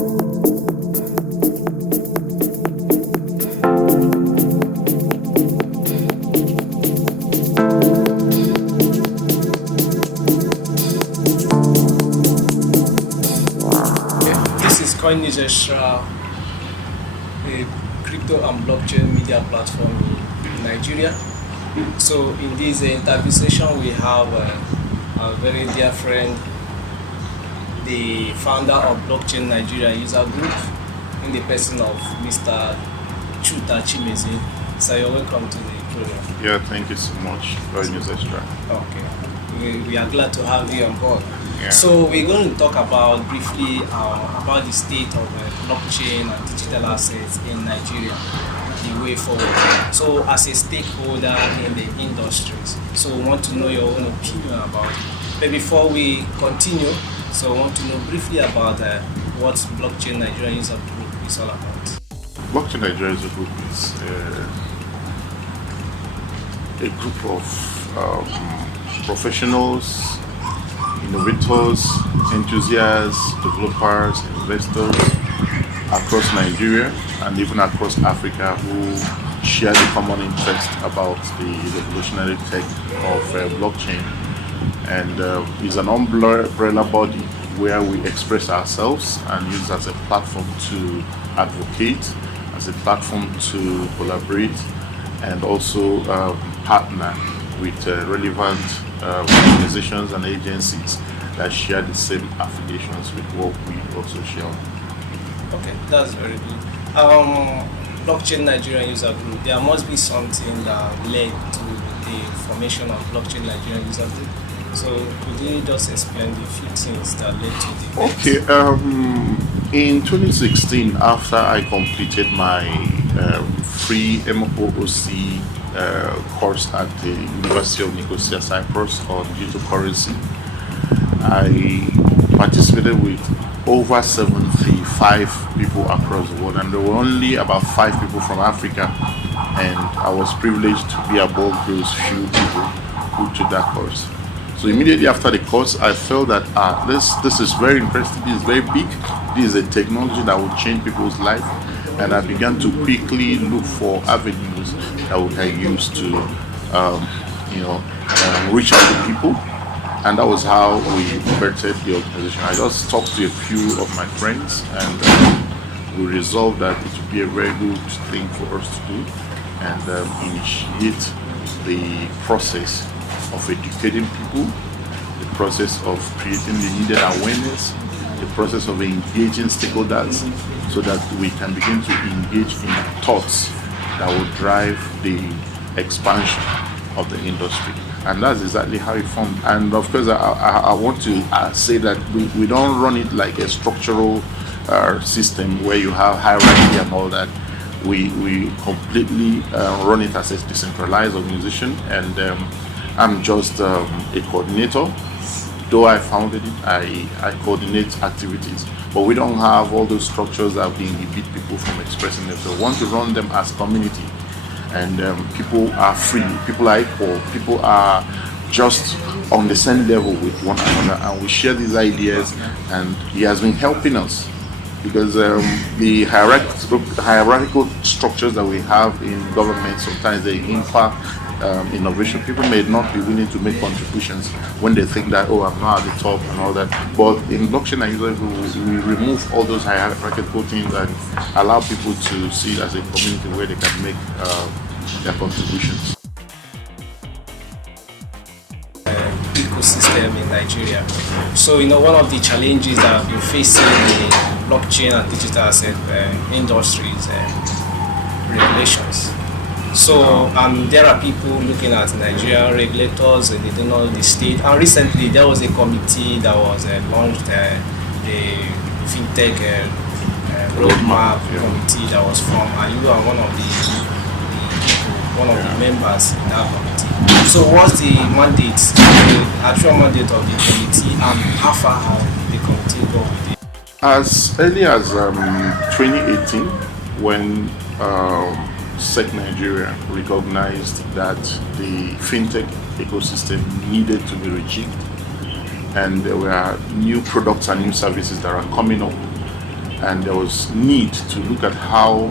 This is Coin News Extra, a crypto and blockchain media platform in Nigeria. So in this interview session, we have a very dear friend, the founder of Blockchain Nigeria User Group, in the person of Mr. Chuta Chimezie. So you're welcome to the program. Yeah, thank you so much for News Extra. Okay, we are glad to have you on board. Yeah. So we're going to talk about briefly about the state of blockchain and digital assets in Nigeria, the way forward. So as a stakeholder in the industries, so we want to know your own opinion about it. But before we continue, so I want to know briefly about what Blockchain Nigeria User Group is all about. Blockchain Nigeria is a group is a group of professionals, innovators, enthusiasts, developers, investors across Nigeria and even across Africa who share the common interest about the revolutionary tech of blockchain. And is an umbrella body where we express ourselves and use as a platform to advocate, as a platform to collaborate, and also partner with relevant organizations and agencies that share the same affiliations with what we also share. Okay, that's very good. Blockchain Nigeria User Group, there must be something that led to the formation of Blockchain Nigeria User Group. So could you just explain the few things that led to the Okay, in 2016, after I completed my free MOOC course at the University of Nicosia, Cyprus on digital currency, I participated with over 75 people across the world, and there were only about 5 people from Africa, and I was privileged to be among those few people who took that course. So immediately after the course, I felt that this is very interesting, this is very big, this is a technology that will change people's life, and I began to quickly look for avenues that we can use to reach out to people. And that was how we birthed the organization. I just talked to a few of my friends, and we resolved that it would be a very good thing for us to do and initiate the process of educating people, the process of creating the needed awareness, the process of engaging stakeholders so that we can begin to engage in thoughts that will drive the expansion of the industry. And that's exactly how it formed. And of course, I want to say that we don't run it like a structural system where you have hierarchy and all that. We completely run it as a decentralized organization, and I'm just a coordinator. Though I founded it, I coordinate activities, but we don't have all those structures that will inhibit people from expressing themselves. We want to run them as community, and people are free, people are equal, people are just on the same level with one another, and we share these ideas, and he has been helping us because the hierarchical structures that we have in government, sometimes they impact innovation. People may not be willing to make contributions when they think that, oh, I'm not at the top and all that. But in blockchain, we remove all those hierarchical things and allow people to see it as a community where they can make their contributions. Ecosystem in Nigeria. So one of the challenges that we're facing in the blockchain and digital asset industries regulations. So there are people looking at Nigerian regulators, and they don't know the state. And recently there was a committee that was launched, the FinTech roadmap committee that was formed, and you are one of the members in that committee. So what's the mandate, the actual mandate of the committee, and how far has the committee gone with it? As early as 2018, when SEC Nigeria recognized that the fintech ecosystem needed to be rejigged, and there were new products and new services that are coming up and there was need to look at how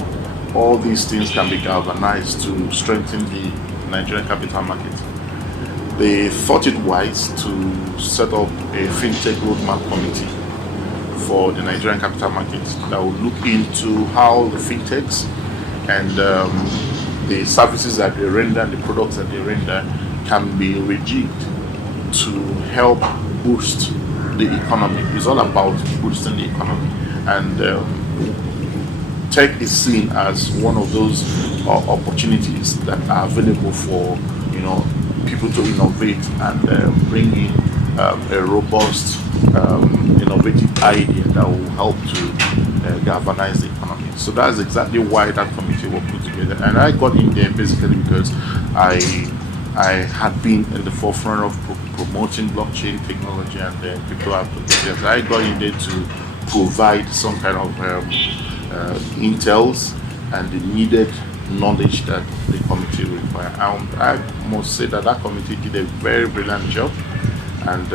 all these things can be galvanized to strengthen the Nigerian capital market. They thought it wise to set up a fintech roadmap committee for the Nigerian capital market that would look into how the fintechs and the services that they render, the products that they render, can be rejigged to help boost the economy. It's all about boosting the economy, and tech is seen as one of those opportunities that are available for people to innovate and bring in a robust, innovative idea that will help to galvanize the economy. So that's exactly why that committee was put together. And I got in there basically because I had been in the forefront of promoting blockchain technology and crypto applications. I got in there to provide some kind of intels and the needed knowledge that the committee required. I must say that committee did a very brilliant job, and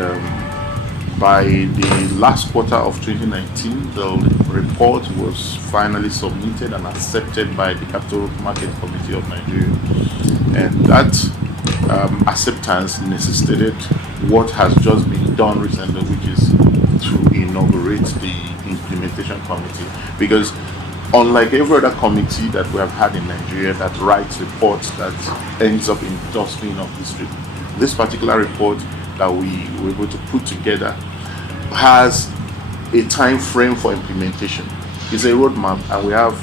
by the last quarter of 2019, the report was finally submitted and accepted by the Capital Market Committee of Nigeria, and that acceptance necessitated what has just been done recently, which is to inaugurate the implementation committee, because unlike every other committee that we have had in Nigeria that writes reports that ends up in dustbin of history, this particular report that we were able to put together has a time frame for implementation. It's a roadmap, and we have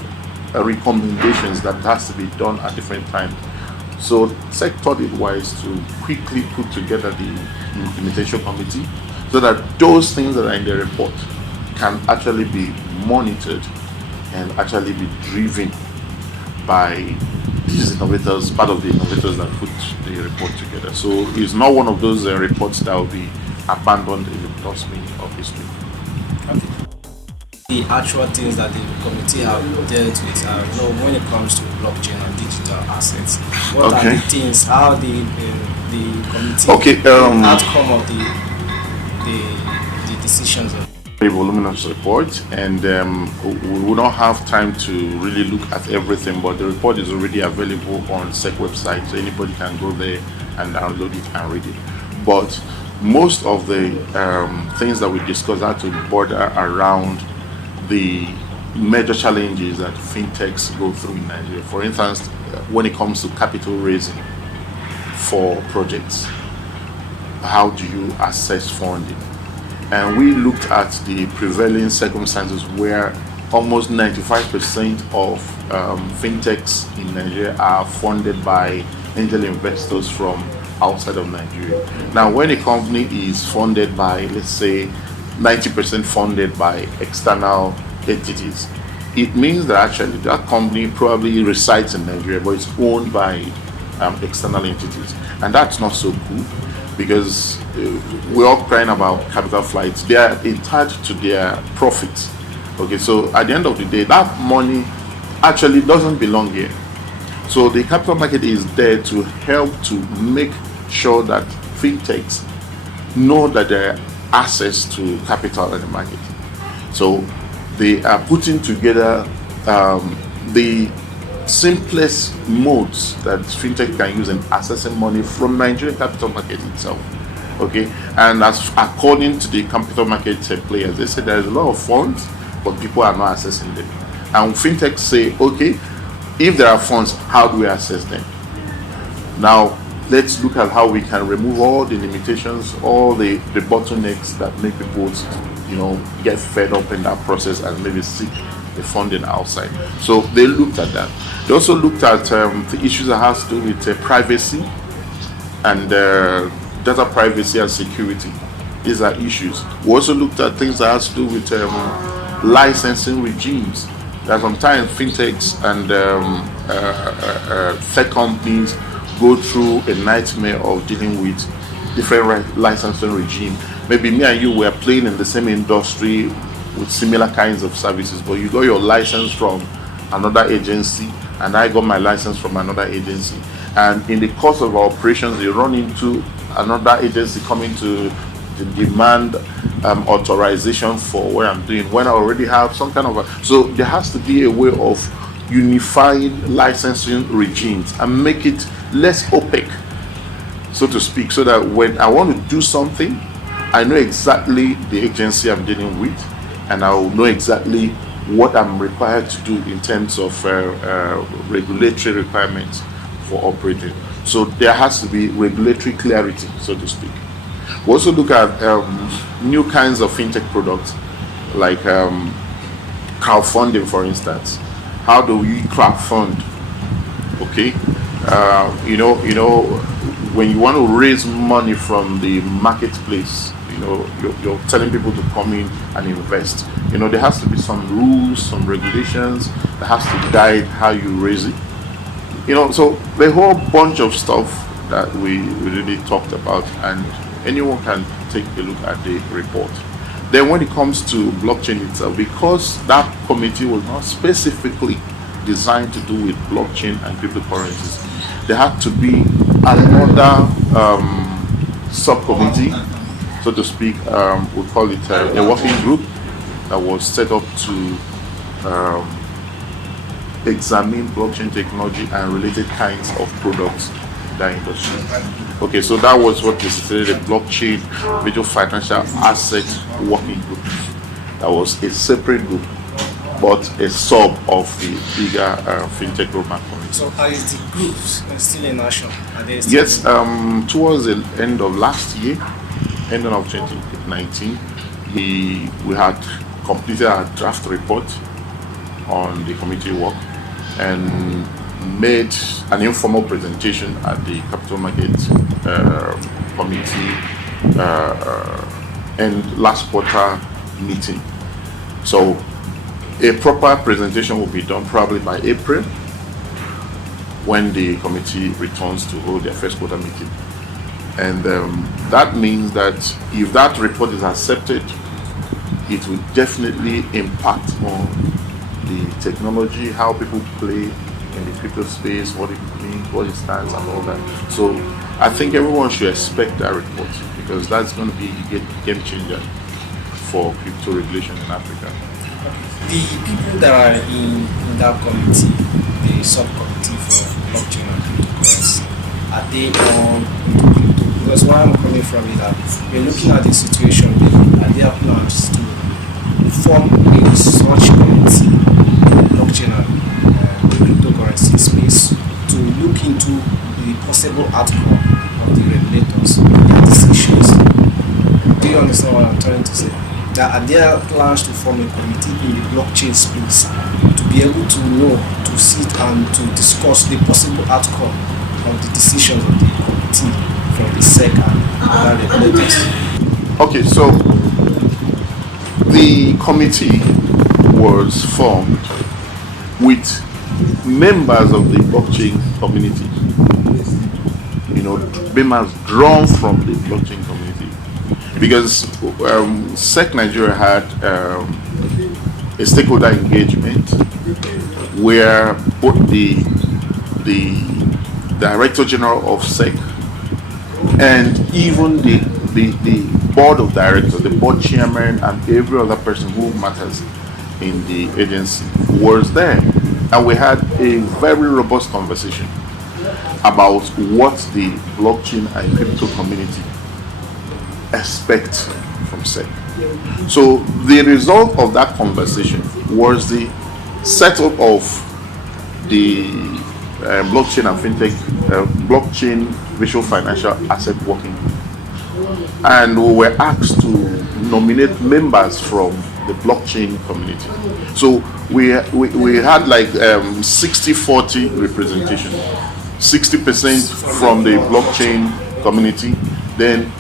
recommendations that has to be done at different times. So SEC thought it wise to quickly put together the implementation committee so that those things that are in the report can actually be monitored and actually be driven by these innovators, part of the innovators that put the report together. So it's not one of those reports that will be abandoned in the dustbin of history. The actual things that the committee have dealt with are, when it comes to blockchain and digital assets, what are the things, how the committee, the outcome of the decisions of a voluminous report, and we will not have time to really look at everything, but the report is already available on SEC website, so anybody can go there and download it and read it. But most of the things that we discussed are to border around the major challenges that fintechs go through in Nigeria. For instance, when it comes to capital raising for projects, how do you assess funding? And we looked at the prevailing circumstances where almost 95% of fintechs in Nigeria are funded by angel investors from outside of Nigeria. Now, when a company is funded by, let's say, 90% funded by external entities, it means that actually that company probably resides in Nigeria, but it's owned by external entities. And that's not so cool, because we're all crying about capital flights. They are entitled to their profits. Okay, so at the end of the day, that money actually doesn't belong here. So the capital market is there to help to make sure that fintechs know that there are access to capital in the market. So they are putting together the simplest modes that fintech can use in accessing money from Nigerian capital market itself. Okay, and as according to the capital market players, they say there is a lot of funds, but people are not accessing them. And fintechs say, okay, if there are funds, how do we access them? Now, let's look at how we can remove all the limitations, all the bottlenecks that make people, get fed up in that process and maybe seek the funding outside. So they looked at that. They also looked at the issues that has to do with privacy and data privacy and security. These are issues. We also looked at things that has to do with licensing regimes. That sometimes fintechs and tech companies go through a nightmare of dealing with different licensing regime. Maybe me and you were playing in the same industry with similar kinds of services, but you got your license from another agency and I got my license from another agency, and in the course of our operations you run into another agency coming to demand authorization for what I'm doing when I already have some kind of so there has to be a way of unifying licensing regimes and make it less opaque, so to speak, so that when I want to do something, I know exactly the agency I'm dealing with, and I'll know exactly what I'm required to do in terms of regulatory requirements for operating. So there has to be regulatory clarity, so to speak. We also look at new kinds of fintech products, like crowdfunding, for instance. How do we crowdfund? Okay, when you want to raise money from the marketplace, you're telling people to come in and invest. There has to be some rules, some regulations that has to guide how you raise it. So the whole bunch of stuff that we really talked about, and anyone can take a look at the report. Then when it comes to blockchain itself, because that committee was not specifically designed to do with blockchain and cryptocurrencies, there had to be another subcommittee, so to speak. We call it a working group that was set up to examine blockchain technology and related kinds of products in that industry. Okay, so that was what necessitated a blockchain virtual financial asset working group. That was a separate group, but a sub of the bigger fintech roadmap committee. So is the groups still in action? Are they still Yes, towards the end of last year, ending of 2019, we had completed our draft report on the committee work and made an informal presentation at the Capital Markets Committee and last quarter meeting. So a proper presentation will be done probably by April, when the committee returns to hold their first quarter meeting. And that means that if that report is accepted, it will definitely impact on the technology, how people play in the crypto space, what it means, what it stands, and all that. So I think everyone should expect that report, because that's going to be a game changer for crypto regulation in Africa. the people that are in that committee, the subcommittee for blockchain and cryptocurrency, are they on crypto? Because where I'm coming from is that we're looking at the situation and there are plans to form a research committee in blockchain and cryptocurrency space to look into the possible outcome of the regulators and their decisions. Do you understand what I'm trying to say? That are there plans to form a committee in the blockchain space to be able to know, to sit and to discuss the possible outcome of the decisions of the committee from the SEC and other regulators? Okay, so the committee was formed with members of the blockchain community, members drawn from the blockchain community, because SEC Nigeria had a stakeholder engagement where both the Director General of SEC and even the board of directors, the board chairman, and every other person who matters in the agency was there. And we had a very robust conversation about what the blockchain and crypto community expect from SEC. So the result of that conversation was the setup of the blockchain and fintech, blockchain virtual financial asset working group. And we were asked to nominate members from the blockchain community. So we had like 60-40 representation. 60% from the blockchain community, then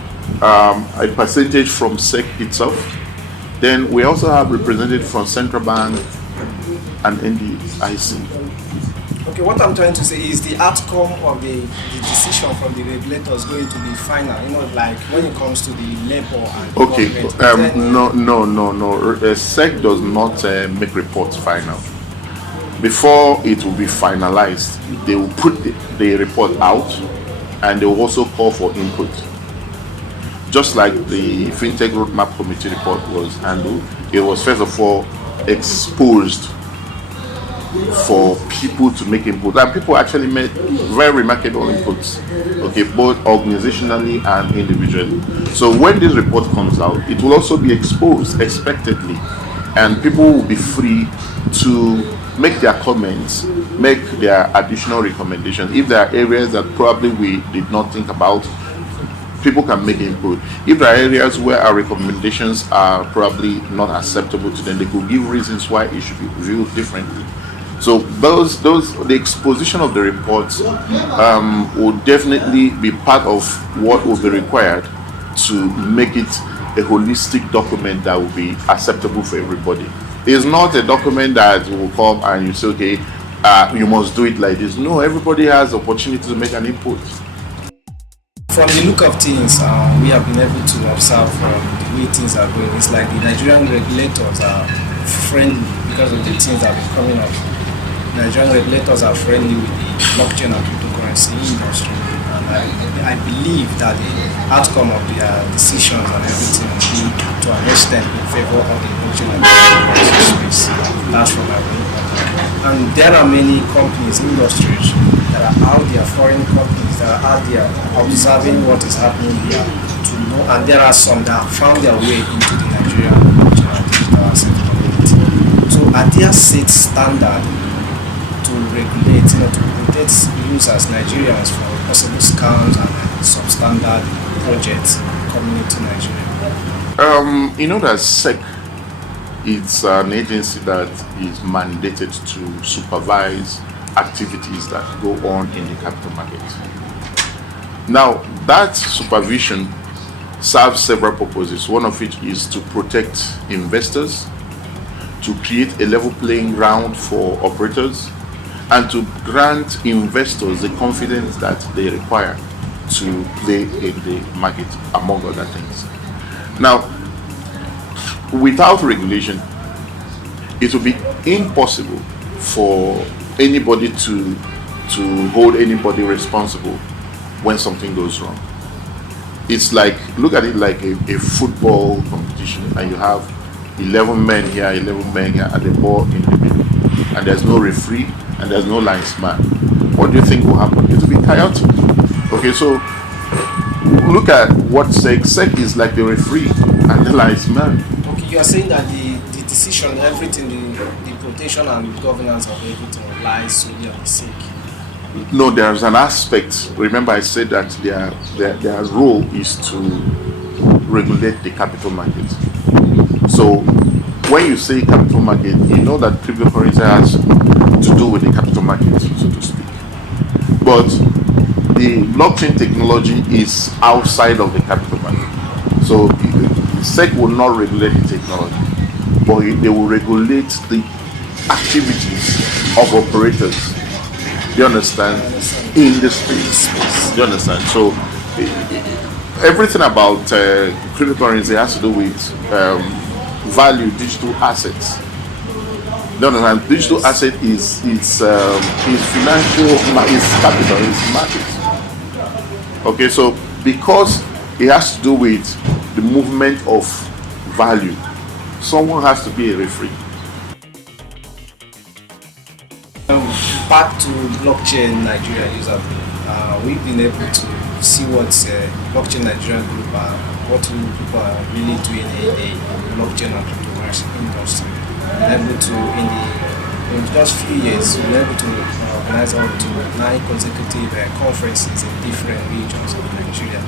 a percentage from SEC itself. Then we also have represented from Central Bank and NDIC. Okay, what I'm trying to say is the outcome of the decision from the regulators going to be final, like when it comes to the labor and okay, no. SEC does not make reports final. Before it will be finalized, they will put the report out, and they will also call for input. just like the FinTech Roadmap Committee report was handled, it was first of all exposed for people to make input, and people actually made very remarkable inputs, okay, both organizationally and individually. So when this report comes out, it will also be exposed expectedly, and people will be free to make their comments, make their additional recommendations. If there are areas that probably we did not think about, people can make input. If there are areas where our recommendations are probably not acceptable to them, they could give reasons why it should be viewed differently. So the exposition of the reports will definitely be part of what will be required to make it a holistic document that will be acceptable for everybody. It's not a document that will come and you say, okay, you must do it like this. No, everybody has the opportunity to make an input. From the look of things, we have been able to observe the way things are going. It's like the Nigerian regulators are friendly because of the things that have been coming up. Nigerian regulators are friendly with the blockchain and cryptocurrency industry, and I believe that the outcome of their decisions and everything will be to an extent in favor of the blockchain and cryptocurrency space. That's from my opinion. And there are many companies, industries that are out there, foreign companies that are out there observing what is happening here to know, and there are some that have found their way into the Nigerian blockchain and digital asset community. So are there set standard to regulate, to protect users, Nigerians, from possible scams and substandard projects coming into Nigeria? You know that SEC is an agency that is mandated to supervise activities that go on in the capital market. Now, that supervision serves several purposes, one of which is to protect investors, to create a level playing ground for operators, and to grant investors the confidence that they require to play in the market, among other things. Now, without regulation, it will be impossible for anybody to hold anybody responsible when something goes wrong. It's like, look at it like a football competition, and you have 11 men here, 11 men here, and the ball in the middle, and there's no referee and there's no linesman. What do you think will happen? It will be chaotic. Okay, so look at what SEC is like, the referee and the linesman. Okay, you are saying that the decision, everything, the protection and governance of everything lies solely on the SEC. No, there's an aspect. Remember, I said that their role is to regulate the capital market. So when you say capital market, you know that cryptocurrency has to do with the capital market, so to speak. But the blockchain technology is outside of the capital market. So SEC will not regulate the technology, but they will regulate the activities of operators. Do you understand? In the space. Do you understand? So everything about cryptocurrency has to do with value digital assets. Do you understand? Digital asset is financial, is capital, is market. Okay, so because it has to do with the movement of value, someone has to be a referee. Back to blockchain Nigeria user group, we've been able to see what blockchain Nigeria group what people are really doing in the blockchain and cryptocurrency industry. We're able to, in just few years, we're able to organize up to 9 consecutive conferences in different regions of Nigeria.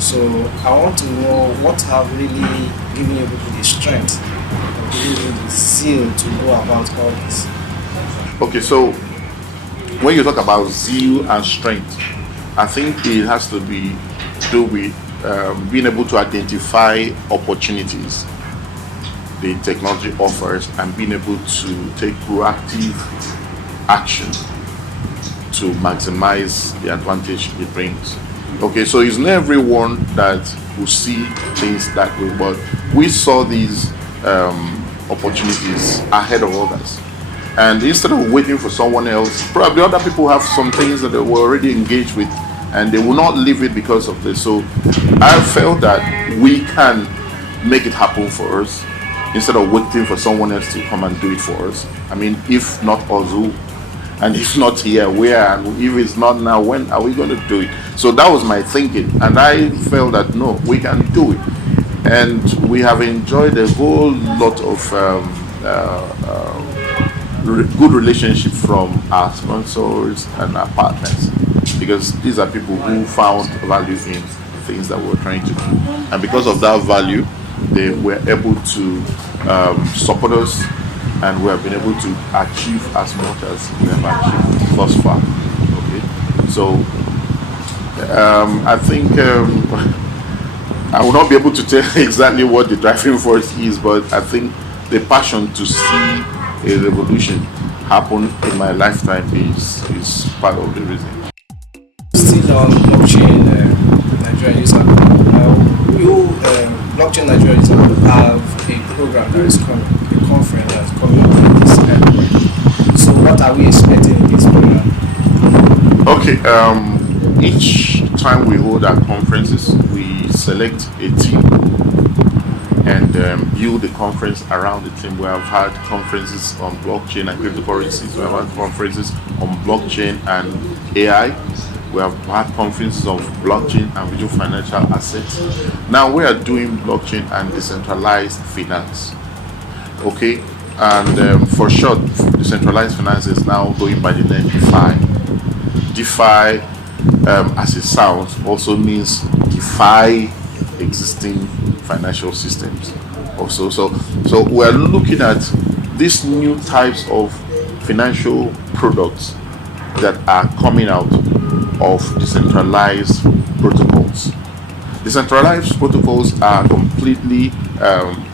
So I want to know what have really given you people the strength, or given you the zeal to go about all this. Okay, so when you talk about zeal and strength, I think it has to be to do with being able to identify opportunities the technology offers and being able to take proactive action to maximize the advantage it brings. Okay, so it's not everyone that will see things that way, but we saw these opportunities ahead of others. And instead of waiting for someone else, probably other people have some things that they were already engaged with, and they will not leave it because of this. So I felt that we can make it happen for us instead of waiting for someone else to come and do it for us. I mean, if not us, who? And if not here, where? And if it's not now, when are we going to do it? So that was my thinking, and I felt that no, we can do it, and we have enjoyed a whole lot of good relationship from our sponsors and our partners, because these are people who found value in things that we're trying to do, and because of that value, they were able to support us, and we have been able to achieve as much as we have achieved thus far. Okay, so I think I will not be able to tell exactly what the driving force is, but I think the passion to see a revolution happen in my lifetime is part of the reason. Still on blockchain Nigeria user. You blockchain Nigeria user have a program that is coming, a conference that is coming up in this February. So what are we expecting in this program? Okay, each time we hold our conferences, we select a team and build the conference around the team. We have had conferences on blockchain and cryptocurrencies. We have had conferences on blockchain and AI. We have had conferences of blockchain and digital financial assets. Now we are doing blockchain and decentralized finance. Okay, and for short, decentralized finance is now going by the name DeFi. DeFi, as it sounds, also means defy existing financial systems. Also, so we're looking at these new types of financial products that are coming out of decentralized protocols. Decentralized protocols are completely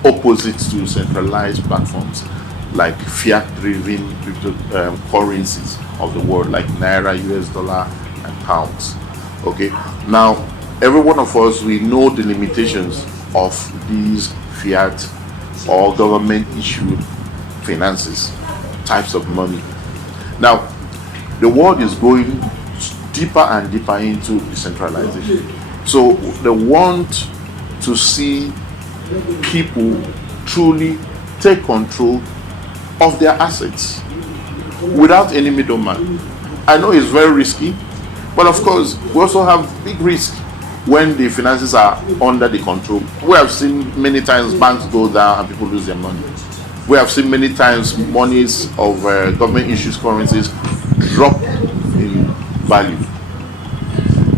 opposite to centralized platforms like fiat-driven currencies of the world, like Naira, US dollar, and pounds. Okay, now every one of us, we know the limitations of these fiat or government-issued finances, types of money. Now, the world is going deeper and deeper into decentralization. So they want to see people truly take control of their assets without any middleman. I know it's very risky, but of course, we also have big risk when the finances are under the control. We have seen many times banks go down and people lose their money. We have seen many times monies of government issued currencies drop in value.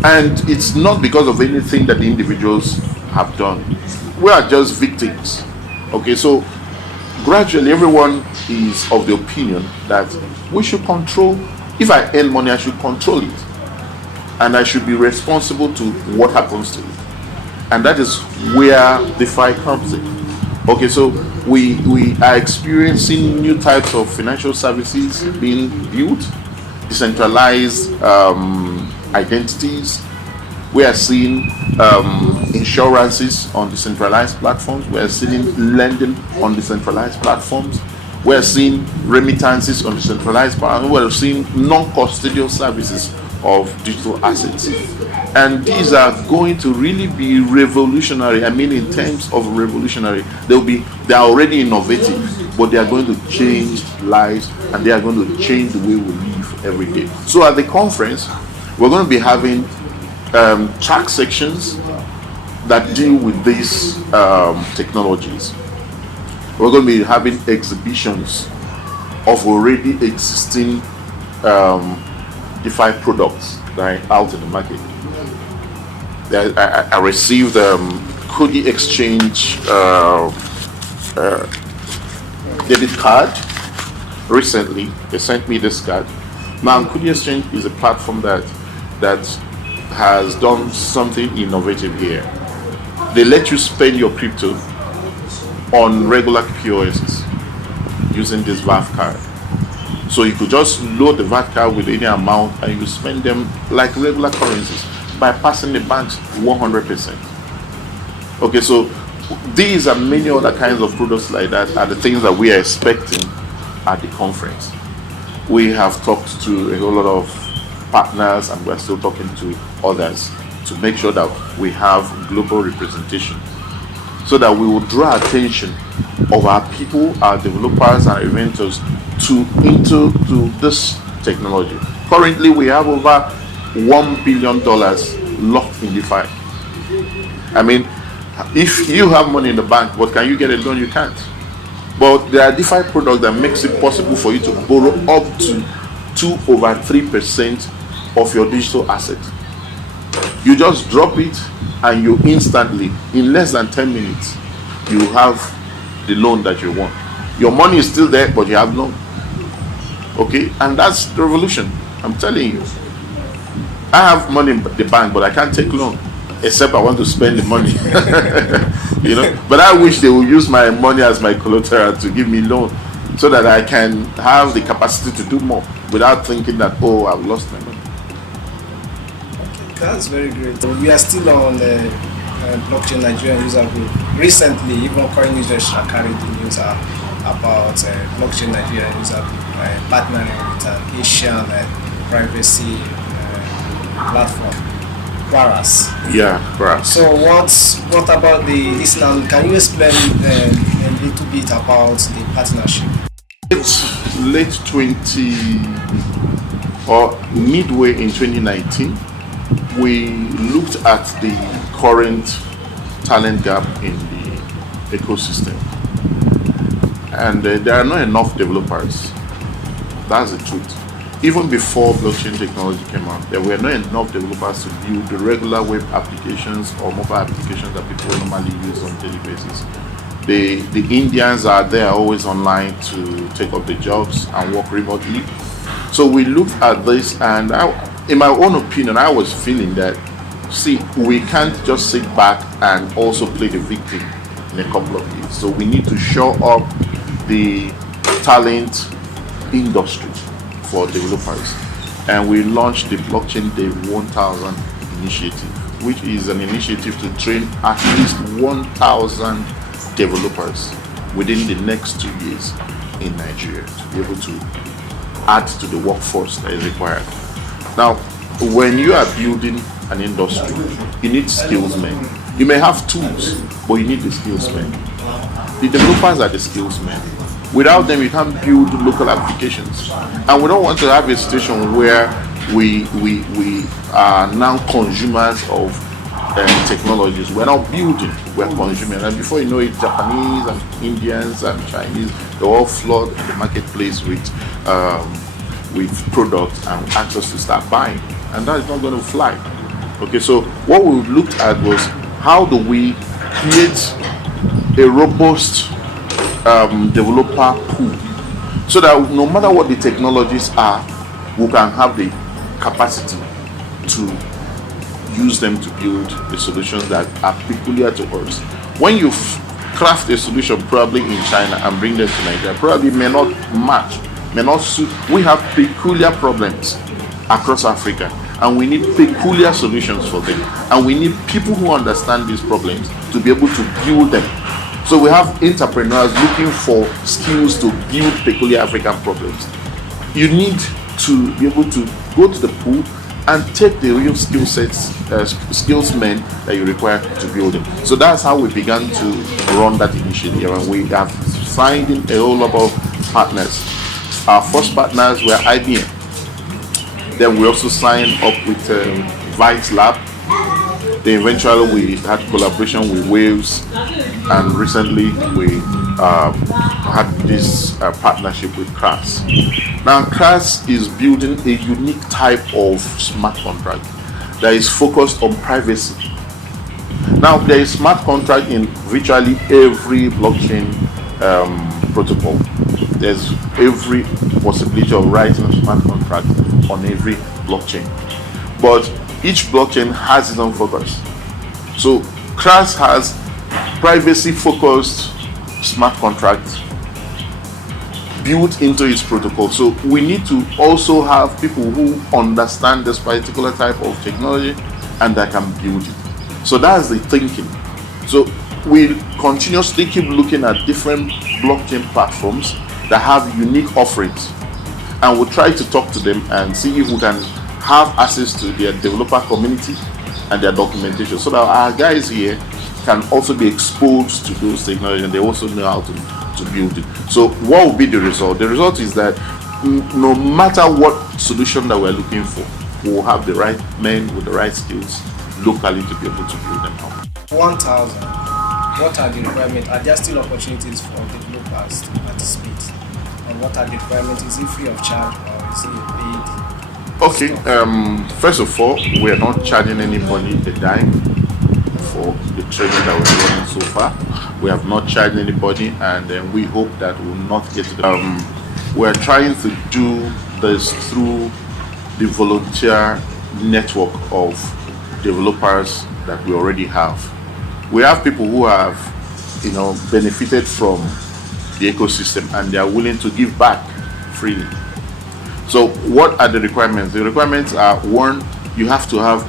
And it's not because of anything that the individuals have done. We are just victims. Okay, so gradually everyone is of the opinion that we should control. If I earn money, I should control it, and I should be responsible to what happens to it. And that is where DeFi comes in. Okay, so we are experiencing new types of financial services being built, decentralized identities. We are seeing insurances on decentralized platforms. We are seeing lending on decentralized platforms. We are seeing remittances on decentralized platforms. We are seeing non-custodial services of digital assets. And these are going to really be revolutionary. I mean, in terms of revolutionary, they are already innovative, but they are going to change lives, and they are going to change the way we live every day. So at the conference, we're going to be having track sections that deal with these technologies. We're going to be having exhibitions of already existing DeFi products that are out in the market. I received Kudi Exchange debit card recently. They sent me this card. Now, Kudi Exchange is a platform that has done something innovative here. They let you spend your crypto on regular POSs using this VAT card. So you could just load the VAT card with any amount and you spend them like regular currencies, bypassing the banks 100%. Okay, so these and many other kinds of products like that are the things that we are expecting at the conference. We have talked to a whole lot of partners, and we're still talking to others to make sure that we have global representation, so that we will draw attention of our people, our developers, and inventors into this technology. Currently, we have over $1 billion locked in DeFi. I mean, if you have money in the bank, but can you get a loan? You can't. But there are DeFi products that makes it possible for you to borrow up to 2/3% of your digital asset. You just drop it, and you instantly, in less than 10 minutes, you have the loan that you want. Your money is still there, but you have loan. Okay, and that's the revolution. I'm telling you. I have money in the bank, but I can't take loan, except I want to spend the money. But I wish they would use my money as my collateral to give me loan, so that I can have the capacity to do more without thinking that, oh, I've lost my money. That's very great. We are still on the blockchain Nigerian user group. Recently, even CoinUser carried the news about blockchain Nigerian user group partnering with an Asian privacy platform, Quaras. Yeah, Quaras. So what about this now? Can you explain a little bit about the partnership? It's late 20 or midway in 2019. We looked at the current talent gap in the ecosystem, and there are not enough developers. That's the truth. Even before blockchain technology came out, there were not enough developers to build the regular web applications or mobile applications that people normally use on a daily basis. The Indians are there always online to take up the jobs and work remotely. So we looked at this, and in my own opinion, I was feeling that, see, we can't just sit back and also play the victim in a couple of years. So we need to show up the talent industry for developers. And we launched the Blockchain Day 1000 initiative, which is an initiative to train at least 1,000 developers within the next 2 years in Nigeria to be able to add to the workforce that is required. Now, when you are building an industry, you need skillsmen. You may have tools, but you need the skillsmen. The developers are the skillsmen. Without them, you can't build local applications. And we don't want to have a situation where we are now consumers of technologies. We're not building, we're consuming. And before you know it, Japanese and Indians and Chinese, they all flood the marketplace with products and access to start buying. And that is not going to fly. Okay, so what we looked at was, how do we create a robust developer pool, so that no matter what the technologies are, we can have the capacity to use them to build the solutions that are peculiar to us. When you craft a solution probably in China and bring them to Nigeria, probably may not match, may not suit. We have peculiar problems across Africa, and we need peculiar solutions for them, and we need people who understand these problems to be able to build them. So we have entrepreneurs looking for skills to build peculiar African problems. You need to be able to go to the pool and take the real skill sets, skillsmen that you require to build it. So that's how we began to run that initiative, and we have signed in a whole lot of partners. Our first partners were IBM. Then we also signed up with Vice Lab. Then eventually we had collaboration with Waves, and recently we had this partnership with Crass. Now Crass is building a unique type of smart contract that is focused on privacy. Now there is smart contract in virtually every blockchain protocol. There's every possibility of writing a smart contract on every blockchain, but each blockchain has its own focus. So Crass has privacy-focused smart contracts built into its protocol. So we need to also have people who understand this particular type of technology and that can build it. So that's the thinking. So we continuously keep looking at different blockchain platforms that have unique offerings, and we'll try to talk to them and see if we can have access to their developer community and their documentation, so that our guys here can also be exposed to those technologies and they also know how to build it. So what will be the result? The result is that no matter what solution that we're looking for, we'll have the right men with the right skills locally to be able to build them out. 1,000. What are the requirements? Are there still opportunities for developers to participate? And what are the requirements? Is it free of charge or is it paid? Okay, first of all, we are not charging anybody a dime for the training that we're running so far. We have not charged anybody, and we hope that we will not get to the. We're trying to do this through the volunteer network of developers that we already have. We have people who have, benefited from the ecosystem and they are willing to give back freely. So what are the requirements? The requirements are: one, you have to have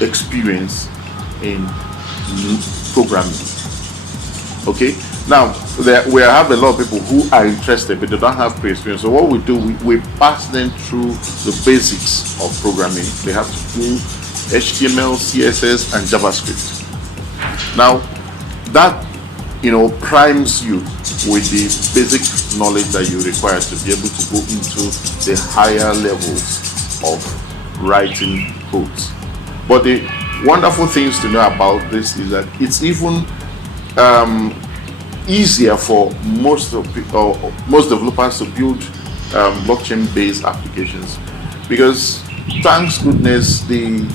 experience in programming. Okay, now we have a lot of people who are interested but they don't have pre-experience. So what we do, we pass them through the basics of programming. They have to do HTML, CSS, and JavaScript. Now that primes you with the basic knowledge that you require to be able to go into the higher levels of writing codes. But the wonderful things to know about this is that it's even easier for most developers to build blockchain-based applications, because thanks goodness the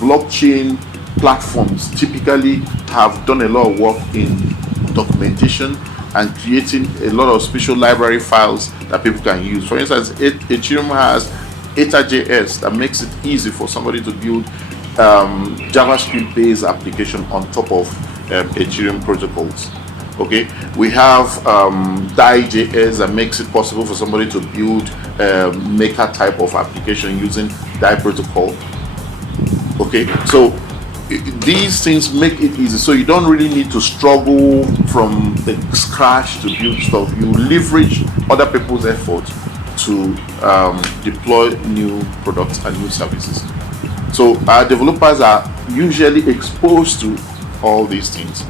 blockchain platforms typically have done a lot of work in documentation and creating a lot of special library files that people can use. For instance, Ethereum has EtherJS that makes it easy for somebody to build JavaScript based application on top of Ethereum protocols. Okay, we have DAI.js that makes it possible for somebody to build Maker type of application using DAI protocol. Okay, so these things make it easy, so you don't really need to struggle from the scratch to build stuff. You leverage other people's effort to deploy new products and new services. So our developers are usually exposed to all these things,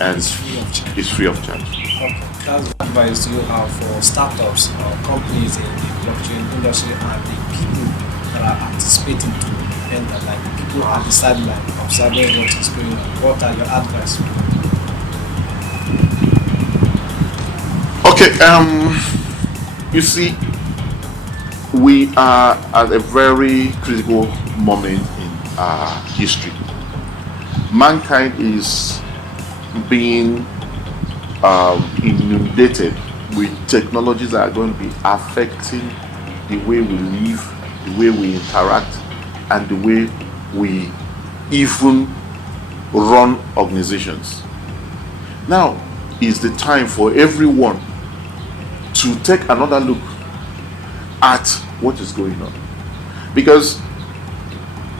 and It's free of charge. it's free of charge. Okay. That's what advice do you have for startups or companies in the blockchain industry and the people that are participating to defend that, like the people at the sideline observing what is going on? What are your advice? Okay, you see, we are at a very critical moment in our history. Mankind is being inundated with technologies that are going to be affecting the way we live, the way we interact, and the way we even run organizations. Now is the time for everyone to take another look at what is going on, because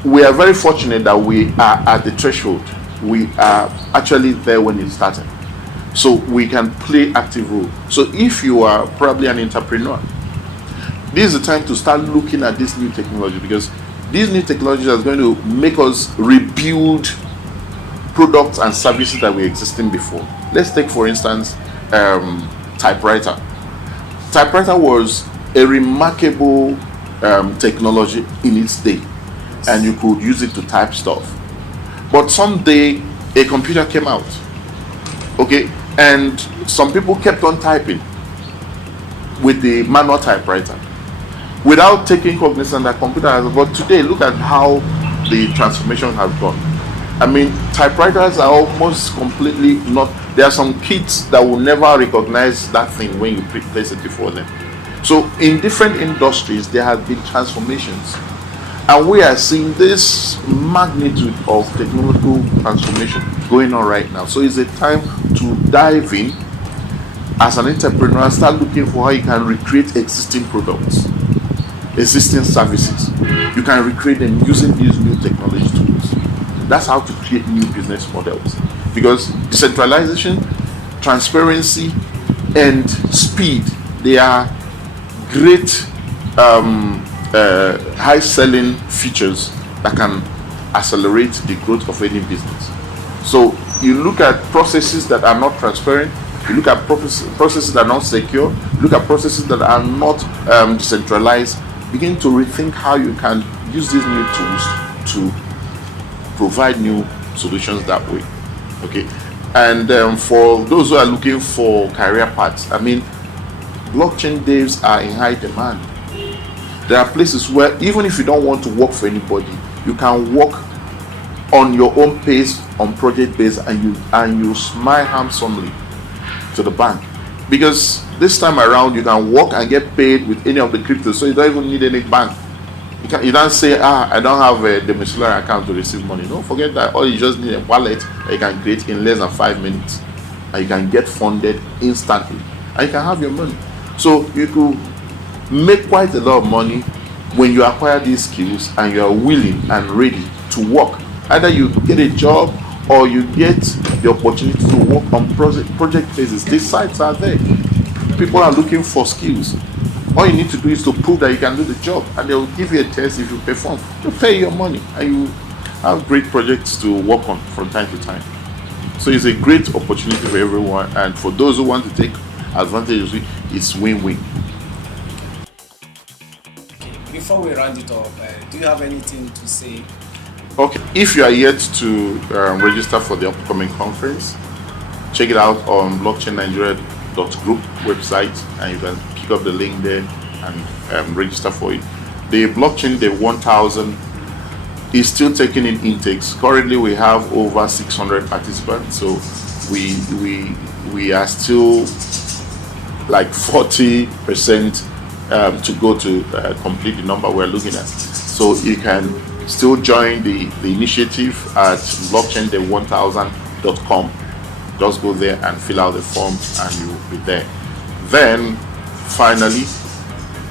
we are very fortunate that we are at the threshold. We are actually there when it started, so we can play active role. So if you are probably an entrepreneur, this is the time to start looking at this new technology, because these new technologies are going to make us rebuild products and services that were existing before. Let's take, for instance, typewriter. Typewriter was a remarkable technology in its day, and you could use it to type stuff. But someday a computer came out, okay, and some people kept on typing with the manual typewriter without taking cognizance that computer has. But today, look at how the transformation has gone. I mean, typewriters are almost completely not. There are some kids that will never recognize that thing when you place it before them. So in different industries, there have been transformations, and we are seeing this magnitude of technological transformation going on right now. So it's a time to dive in as an entrepreneur, start looking for how you can recreate existing products, existing services. You can recreate them using these new technology tools. That's how to create new business models, because decentralization, transparency, and speed, they are great high selling features that can accelerate the growth of any business. So you look at processes that are not transparent, you look at processes that are not secure, you look at processes that are not decentralized, begin to rethink how you can use these new tools to provide new solutions that way. Okay, and for those who are looking for career paths, I mean, blockchain devs are in high demand. There are places where even if you don't want to work for anybody, you can work on your own pace, on project base, and you smile handsomely to the bank, because this time around you can work and get paid with any of the cryptos, so you don't even need any bank. You don't say, I don't have a domiciliary account to receive money. No, forget that. All you just need a wallet that you can create in less than 5 minutes, and you can get funded instantly, and you can have your money. So you could make quite a lot of money when you acquire these skills and you are willing and ready to work. Either you get a job or you get the opportunity to work on project basis. These sites are there. People are looking for skills. All you need to do is to prove that you can do the job, and they will give you a test. If you perform, you pay your money, and you have great projects to work on from time to time. So it's a great opportunity for everyone, and for those who want to take advantage of it, it's win-win. Before we round it up, do you have anything to say? Okay, if you are yet to register for the upcoming conference, check it out on blockchainnigeria.group website, and you can pick up the link there and register for it. The blockchain, the 1000, is still taking in intakes. Currently, we have over 600 participants, so we are still like 40% to go to complete the number we're looking at. So you can still join the initiative at blockchain1000.com. Just go there and fill out the form, and you'll be there. Then finally,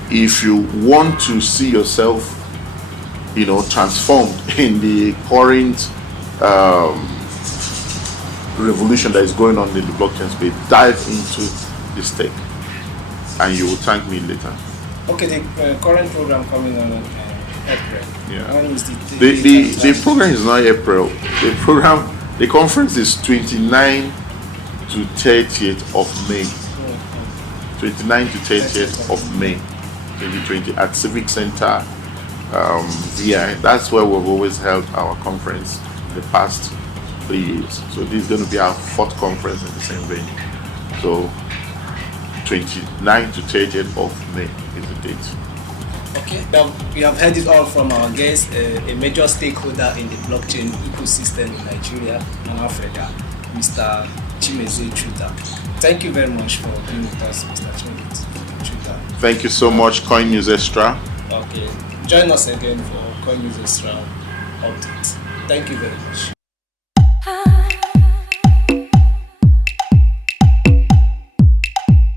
if you want to see yourself, transformed in the current revolution that is going on in the blockchain space, dive into this tech, and you will thank me later. Okay, the current program coming on April. Yeah. When is The program is not April. The conference is 29 to 30th of May. 29 to 30th of May 2020 at Civic Center, VI. That's where we've always held our conference the past 3 years. So this is going to be our 4th conference in the same venue. So 29 to 30th of May is the date. Okay, now we have heard it all from our guest, a major stakeholder in the blockchain ecosystem in Nigeria and Africa, Mr. Chimezie Chuta. Thank you very much for being with us, Mr. Chimezie Chuta. Thank you so much, Coin News Extra. Okay, join us again for Coin News Extra update. Thank you very much.